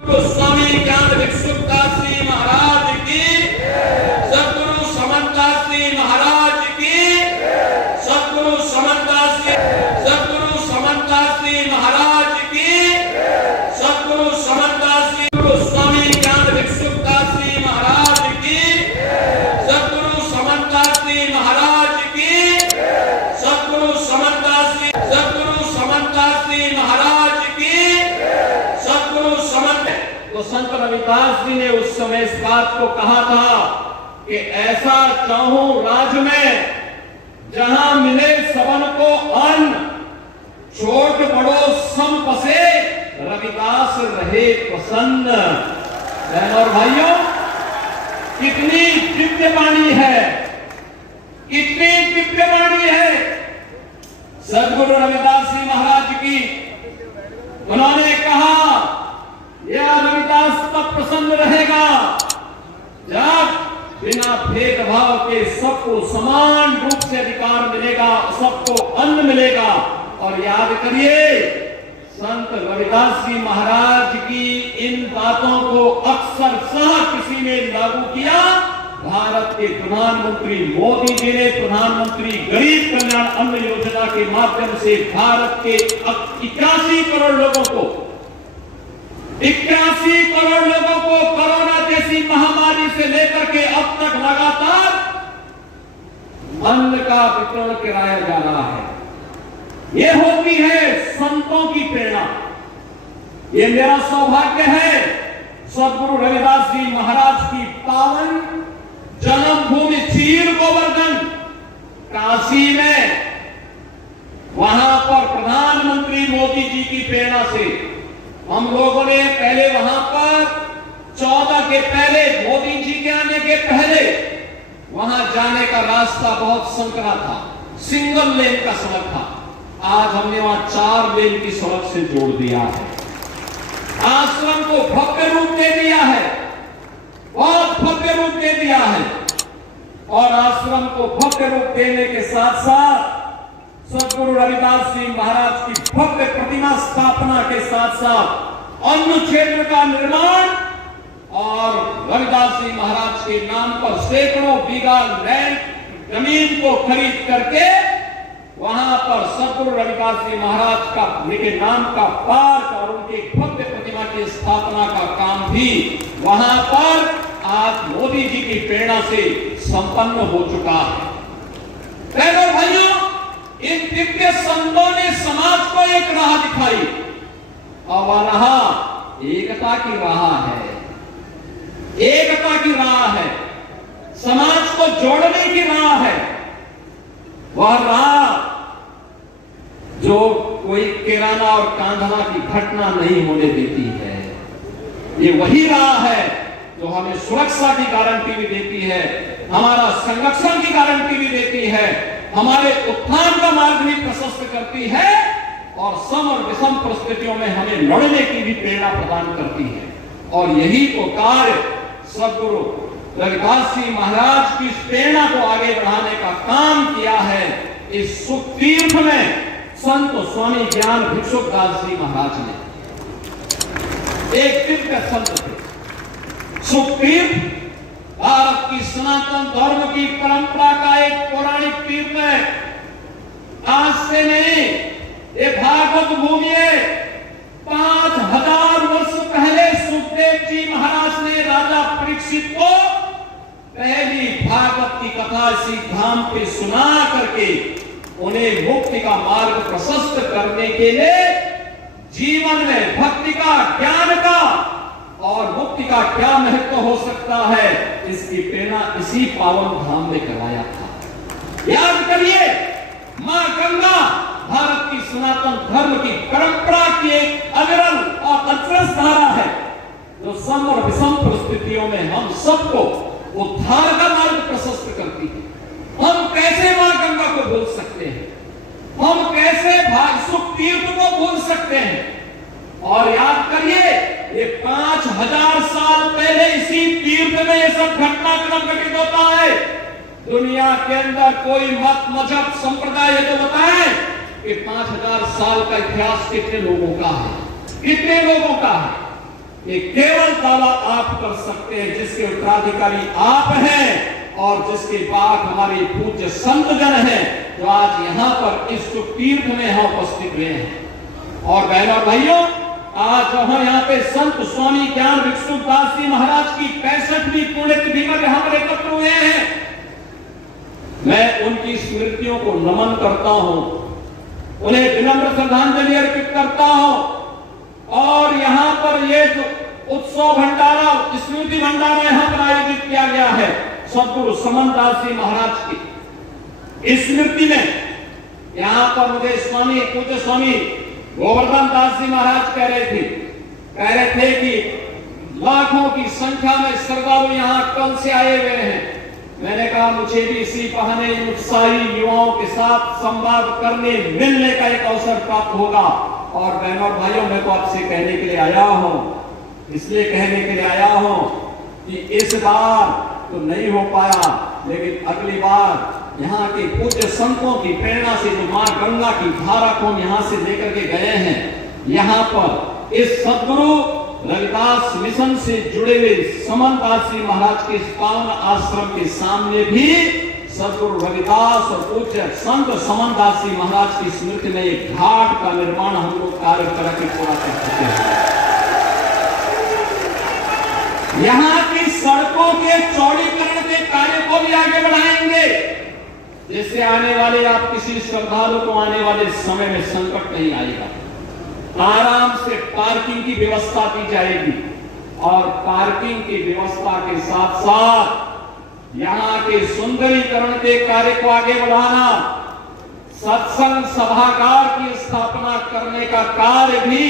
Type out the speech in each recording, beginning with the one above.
स्वामी ज्ञान भिक्षुदास जी महाराज की, सद्गुरु समन्तास जी महाराज की, सद्गुरु समन्तास जी, सद्गुरु समन्तास जी महाराज की, सद्गुरु समन्तास जी, स्वामी ज्ञान भिक्षुदास जी महाराज की, सद्गुरु समन्तास जी महाराज की, सद्गुरु समन्तास जी, सद्गुरु समन्तास जी महाराज की, सद्गुरु समन्त। तो संत रविदास जी ने उस समय इस बात को कहा था कि ऐसा चाहूं राज में जहां मिले सबन को अन्न, छोट बड़ो सम बसे, रविदास रहे प्रसन्न। बहनों और भाइयों, कितनी दिव्य वाणी है, कितनी दिव्य वाणी है सद्गुरु रविदास जी महाराज की। उन्होंने कहा यह रविदास तब प्रसन्न रहेगा जब बिना भेदभाव के सबको समान रूप से अधिकार मिलेगा, सबको अन्न मिलेगा। और याद करिए, संत रविदास जी महाराज की इन बातों को अक्सर किसी ने लागू किया। भारत के प्रधानमंत्री मोदी जी ने प्रधानमंत्री गरीब कल्याण अन्न योजना के माध्यम से भारत के 81 करोड़ लोगों को 81 करोड़ लोगों को कोरोना जैसी महामारी से लेकर के अब तक लगातार अन्न का वितरण कराया जा रहा है। ये होती है संतों की प्रेरणा। ये मेरा सौभाग्य है सद्गुरु रविदास जी महाराज की पावन जन्मभूमि चीर गोवर्धन काशी में, वहां पर प्रधानमंत्री मोदी जी की प्रेरणा से हम लोगों ने पहले वहां पर 14 के पहले, मोदी जी के आने के पहले वहां जाने का रास्ता बहुत संकरा था, सिंगल लेन का सड़क था। आज हमने वहां 4 लेन की सड़क से जोड़ दिया है। आश्रम को भव्य रूप दे दिया है, बहुत भव्य रूप दे दिया है। और आश्रम को भव्य रूप देने के साथ साथ सद्गुरु रविदास जी महाराज की भव्य प्रतिमा स्थापना के साथ साथ अन्न क्षेत्र का निर्माण और रविदास जी महाराज के नाम पर सैकड़ों बीघा लैंड जमीन को खरीद करके वहां पर सद्गुरु रविदास जी महाराज का उनके नाम का पार्क और उनकी भव्य प्रतिमा की स्थापना का काम भी वहां पर आज मोदी जी की प्रेरणा से संपन्न हो चुका है। बहनों भाइयों, इन दिव्य संतों ने समाज को एक राह दिखाई और वह राह एकता की राह है, एकता की राह है, समाज को जोड़ने की राह है। वह राह जो कोई किराना और कांधना की घटना नहीं होने देती है, ये वही राह है जो हमें सुरक्षा की गारंटी भी देती है, हमारा संरक्षण की गारंटी भी देती है, हमारे उत्थान का मार्ग भी प्रशस्त करती है और सम और विषम परिस्थितियों में हमें लड़ने की भी प्रेरणा प्रदान करती है। और यही तो कार्य सद्गुरु रविदास जी महाराज की प्रेरणा को आगे बढ़ाने का काम किया है इस सुख तीर्थ में संत स्वामी ज्ञान भिक्षुदास जी महाराज ने। एक दिव्य संत थे, सुखतीर्थ भारत की सनातन धर्म की परंपरा का एक पौराणिक तीर्थ है। आज से नहीं, ये भागवत भूमि है। 5000 वर्ष पहले सुखदेव जी महाराज ने राजा परीक्षित को पहली भागवत की कथा इसी धाम पे सुना करके उन्हें मुक्ति का मार्ग प्रशस्त करने के लिए जीवन में भक्ति का, ज्ञान का और मुक्ति का क्या महत्व हो सकता है, इसकी प्रेरणा इसी पावन धाम में कराया था। याद करिए, मां गंगा भारत की सनातन धर्म की परंपरा की एक अविरल और अचरज धारा है जो सम और विषम परिस्थितियों में हम सबको उद्धार का मार्ग प्रशस्त करती है। हम कैसे मां गंगा को भूल सकते हैं, हम कैसे सुख तीर्थ को भूल सकते हैं। और याद करिए, ये 5000 साल पहले इसी तीर्थ में ये सब घटनाक्रम घटित होता है। दुनिया के अंदर कोई मत, मजहब, संप्रदाय ये तो बताए कि 5000 साल का इतिहास कितने लोगों का है, कितने लोगों का है। ये केवल दावा आप कर सकते हैं, जिसके उत्तराधिकारी आप हैं और जिसके बाद हमारे पूज्य संत जन हैं, जो आज यहाँ पर इस तीर्थ में यहाँ उपस्थित हुए हैं। और बहनों और भाइयों, आज हम यहाँ पे संत स्वामी ज्ञान भिक्षुदास जी महाराज की 65वीं पुण्यतिथि पर यहाँ पर एकत्र हुए हैं। मैं उनकी स्मृतियों को नमन करता हूं, उन्हें विनम्र श्रद्धांजलि अर्पित करता हूं। और यहाँ पर ये जो उत्सव भंडारा, स्मृति भंडारा यहाँ पर आयोजित किया गया है सदगुरु समनदास जी महाराज की स्मृति में, यहाँ पर मुझे स्वामी पूज्य स्वामी गोवर्धन दास जी महाराज कह रहे थे कि लाखों की संख्या में श्रद्धालु यहाँ कल से आए हुए हैं। मैंने कहा मुझे भी इसी बहाने उत्साही युवाओं के साथ संवाद करने मिलने का एक अवसर प्राप्त होगा। और बहनों और भाइयों, मैं तो आपसे कहने के लिए आया हूं, इसलिए कहने के लिए आया हूं कि इस बार तो नहीं हो पाया, लेकिन अगली बार यहाँ के पूज्य संतों की प्रेरणा से जो मां गंगा की धारा को हम यहाँ से लेकर के गए हैं, यहाँ पर इस सदगुरु रविदास मिशन से जुड़े हुए समनदास जी महाराज के पावन आश्रम के सामने भी सदगुरु रविदास और पूज्य संत समनदास जी महाराज की स्मृति में एक घाट का निर्माण हम लोग कार्य करके पूरा कर चुके हैं। यहाँ की सड़कों के चौड़ीकरण के कार्य को भी आगे बढ़ाएंगे, जिससे आने वाले आप किसी श्रद्धालु को आने वाले समय में संकट नहीं आएगा। आराम से पार्किंग की व्यवस्था की जाएगी और पार्किंग की व्यवस्था के साथ साथ यहाँ के सुंदरीकरण के कार्य को आगे बढ़ाना, सत्संग सभागार की स्थापना करने का कार्य भी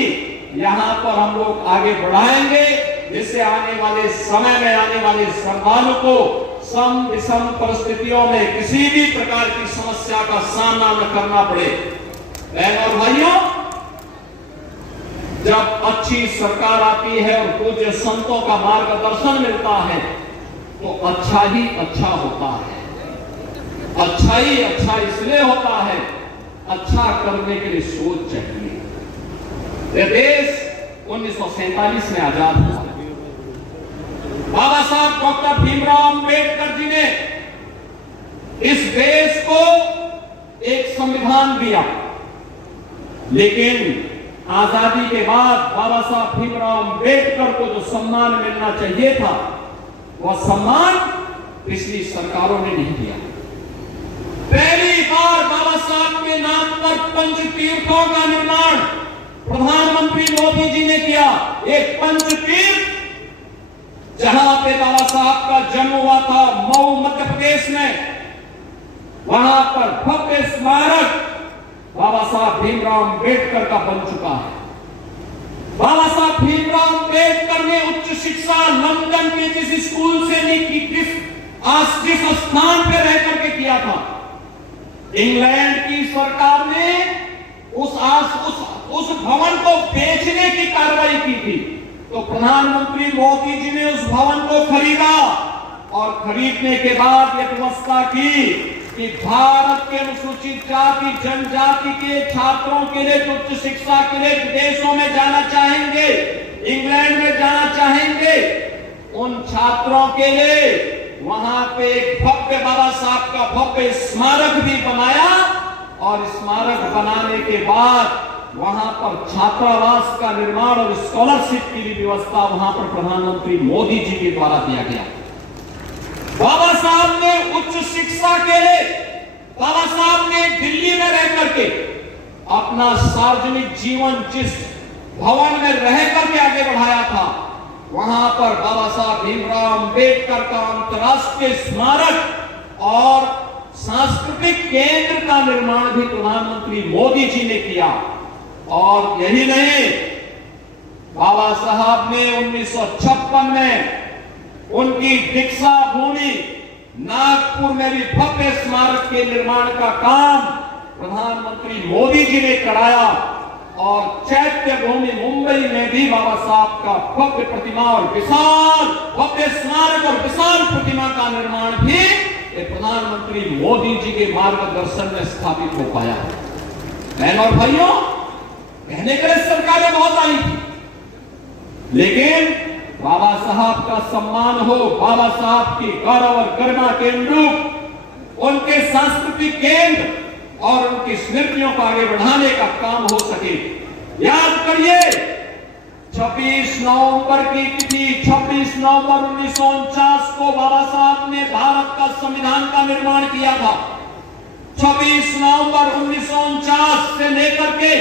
यहाँ पर हम लोग आगे बढ़ाएंगे, जिससे आने वाले समय में आने वाले श्रद्धालु को सम विषम परिस्थितियों में किसी भी प्रकार की समस्या का सामना न करना पड़े। बहनों और भाइयों, जब अच्छी सरकार आती है और पूज्य संतों का मार्गदर्शन मिलता है तो अच्छा ही अच्छा होता है। अच्छा ही अच्छा इसलिए होता है, अच्छा करने के लिए सोच चाहिए। यह देश 1947 में आजाद हुआ। बाबा साहब डॉक्टर भीमराव अंबेडकर जी ने इस देश को एक संविधान दिया, लेकिन आजादी के बाद बाबा साहब भीमराव अंबेडकर को जो सम्मान मिलना चाहिए था, वह सम्मान पिछली सरकारों ने नहीं दिया। पहली बार बाबा साहब के नाम पर पंच तीर्थों का निर्माण प्रधानमंत्री मोदी जी ने किया। एक पंच तीर्थ जहां पे बाबा साहब का जन्म हुआ था, मऊ मध्य प्रदेश में, वहां पर भव्य स्मारक बाबा साहब भीमराव अंबेडकर का बन चुका है। बाबा साहब भीमराव अंबेडकर ने उच्च शिक्षा लंदन के जिस स्कूल से नहीं की, जिस स्थान पे रह करके किया था, इंग्लैंड की सरकार ने उस भवन को बेचने की कार्रवाई की थी, तो प्रधानमंत्री मोदी जी ने उस भवन को खरीदा और खरीदने के बाद यह व्यवस्था की कि भारत के अनुसूचित जाति जनजाति के छात्रों के लिए जो उच्च शिक्षा के लिए विदेशों में जाना चाहेंगे, इंग्लैंड में जाना चाहेंगे, उन छात्रों के लिए वहां पे एक भव्य बाबा साहब का भव्य स्मारक भी बनाया। और स्मारक बनाने के बाद वहां पर छात्रावास का निर्माण और स्कॉलरशिप की भी व्यवस्था वहां पर प्रधानमंत्री मोदी जी के द्वारा दिया गया। बाबा साहब ने उच्च शिक्षा के लिए, बाबा साहब ने दिल्ली में रह करके अपना सार्वजनिक जीवन जिस भवन में रह करके आगे बढ़ाया था, वहां पर बाबा साहब भीमराव अंबेडकर का अंतर्राष्ट्रीय स्मारक और सांस्कृतिक केंद्र का निर्माण भी प्रधानमंत्री मोदी जी ने किया। और यही नहीं, बाबा साहब ने 1956 में उनकी दीक्षा भूमि नागपुर में भी भव्य स्मारक के निर्माण का काम प्रधानमंत्री मोदी जी ने कराया। और चैत्य भूमि मुंबई में भी बाबा साहब का भव्य प्रतिमा और विशाल भव्य स्मारक और विशाल प्रतिमा का निर्माण भी प्रधानमंत्री मोदी जी के मार्गदर्शन में स्थापित हो पाया। बहनों और भाइयों, कहने के लिए सरकारें बहुत आई थी, लेकिन बाबा साहब का सम्मान हो, बाबा साहब की गौरव और गरिमा के अनुरूप उनके सांस्कृतिक केंद्र और उनकी स्मृतियों को आगे बढ़ाने का काम हो सके। याद करिए 26 नवंबर की तिथि, 26 नवंबर 1949 को बाबा साहब ने भारत का संविधान का निर्माण किया था। 26 नवंबर 1949 से लेकर के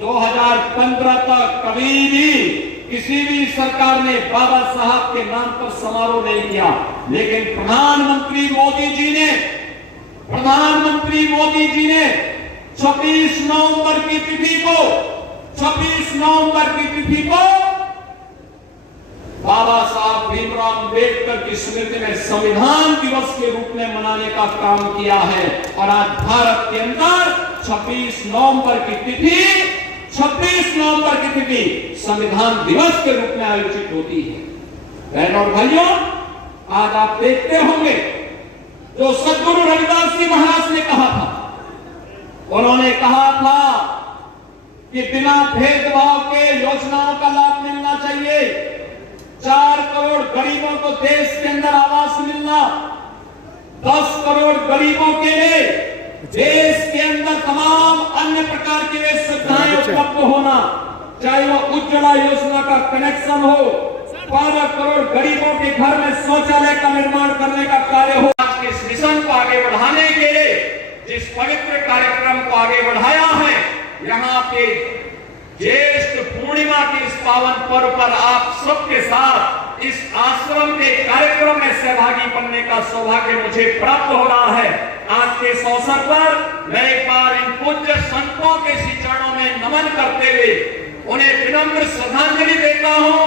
2015 तक कभी भी किसी भी सरकार ने बाबा साहब के नाम पर समारोह नहीं किया, लेकिन प्रधानमंत्री मोदी जी ने 26 नवंबर की तिथि को बाबा साहब भीमराव अंबेडकर की स्मृति में संविधान दिवस के रूप में मनाने का काम किया है। और आज भारत के अंदर 26 नवंबर की तिथि संविधान दिवस के रूप में आयोजित होती है। बहनों और भाइयों, आज आप देखते होंगे जो सद्गुरु रविदास जी महाराज ने कहा था, उन्होंने कहा था कि बिना भेदभाव के योजनाओं का लाभ मिलना चाहिए। 4 करोड़ गरीबों को देश के अंदर आवास मिलना, 10 करोड़ गरीबों के लिए देश के अंदर तमाम अन्य प्रकार की वे सुविधाएं उपलब्ध होना, चाहे वो उज्ज्वला योजना का कनेक्शन हो, 12 करोड़ गरीबों के घर में शौचालय का निर्माण करने का कार्य हो। आज के इस मिशन को आगे बढ़ाने के लिए जिस पवित्र कार्यक्रम को आगे बढ़ाया है, यहाँ पे ज्येष्ठ पूर्णिमा के इस पावन पर्व पर आप सबके साथ इस आश्रम के कार्यक्रम में सहभागी बनने का सौभाग्य मुझे प्राप्त हो रहा है। आज के इस अवसर पर मैं एक बार इन पूज्य संतों के श्री चरणों में नमन करते हुए उन्हें विनम्र श्रद्धांजलि देता हूँ।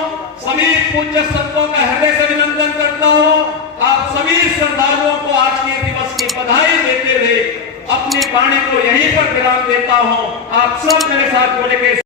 सभी पूज्य संतों का हृदय से अभिनंदन करता हूँ। आप सभी श्रद्धालुओं को आज के दिवस की बधाई देते हुए अपनी वाणी को यहीं पर विराम देता हूँ। आप सब मेरे साथ बोले के